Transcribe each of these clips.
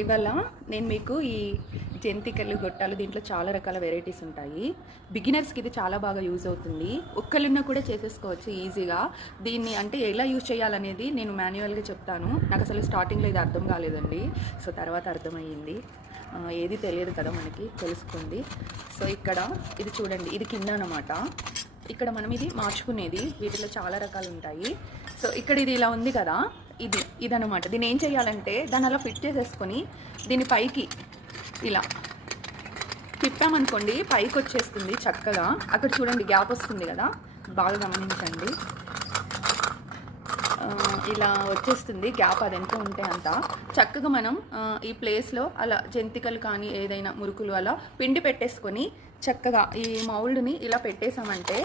ఇవాళ నేను మీకు ఈ జంతికలు గొట్టాలు దీంట్లో చాలా రకాల వెరైటీస్ ఉంటాయి. బిగినర్స్కి ఇది చాలా బాగా యూజ్ అవుతుంది. ఒక్కళ్ళున్నా కూడా చేసేసుకోవచ్చు ఈజీగా దీన్ని అంటే ఎలా యూజ్ చేయాలనేది నేను మాన్యువల్గా చెప్తాను. నాకు అసలు స్టార్టింగ్లో ఇది అర్థం కాలేదండి. సో తర్వాత అర్థమయ్యింది. ఏది తెలియదు కదా మనకి తెలుసుకుంది. సో ఇక్కడ ఇది చూడండి. ఇది కింద అనమాట ఇక్కడ మనం ఇది మార్చుకునేది. వీటిలో చాలా రకాలు ఉంటాయి. సో ఇక్కడ ఇది ఇలా ఉంది కదా. ఇది ఇదనమాట దీన్ని ఏం చేయాలంటే దాన్ని అలా ఫిట్ చేసేసుకొని దీని పైకి ఇలా తిప్పామనుకోండి పైకి వచ్చేస్తుంది చక్కగా. అక్కడ చూడండి గ్యాప్ వస్తుంది కదా. బాగా గమనించండి. ఇలా వచ్చేస్తుంది గ్యాప్ అది ఎంత ఉంటే అంత చక్కగా మనం ఈ ప్లేస్లో అలా జంతికలు కానీ ఏదైనా మురుకులు అలా పిండి పెట్టేసుకొని చక్కగా ఈ మౌల్డ్ని ఇలా పెట్టేసామంటే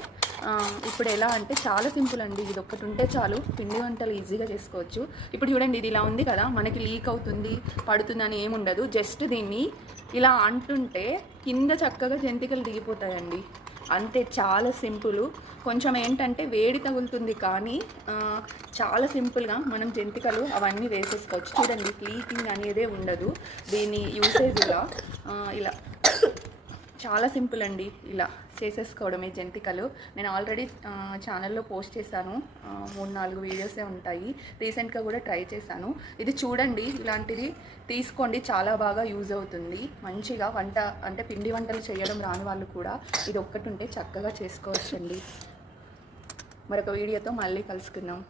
ఇప్పుడు ఎలా అంటే చాలా సింపుల్ అండి. ఇది ఒక్కటి ఉంటే చాలు. పిండి వంటలు ఈజీగా చేసుకోవచ్చు. ఇప్పుడు చూడండి ఇది ఇలా ఉంది కదా మనకి లీక్ అవుతుంది పడుతుంది అని ఏముండదు. జస్ట్ దీన్ని ఇలా అంటుంటే కింద చక్కగా జంతికలు దిగిపోతాయండి. అంతే చాలా సింపుల్. కొంచెం ఏంటంటే వేడి తగులుతుంది కానీ చాలా సింపుల్గా మనం జంతికలు అవన్నీ వేసేసుకోవచ్చు. చూడండి లీకింగ్ అనేదే ఉండదు. దీని యూసేజ్ ఇలా ఇలా. చాలా సింపుల్ అండి ఇలా చేసేసుకోవడమే జంతికలు. నేను ఆల్రెడీ ఛానల్లో పోస్ట్ చేశాను. మూడు నాలుగు వీడియోసే ఉంటాయి. రీసెంట్గా కూడా ట్రై చేశాను. ఇది చూడండి ఇలాంటిది తీసుకోండి. చాలా బాగా యూజ్ అవుతుంది. మంచిగా వంట అంటే పిండి వంటలు చేయడం రాని వాళ్ళు కూడా ఇది ఒక్కటి ఉంటే చక్కగా చేసుకోవచ్చండి. మరొక వీడియోతో మళ్ళీ కలుసుకుందాం.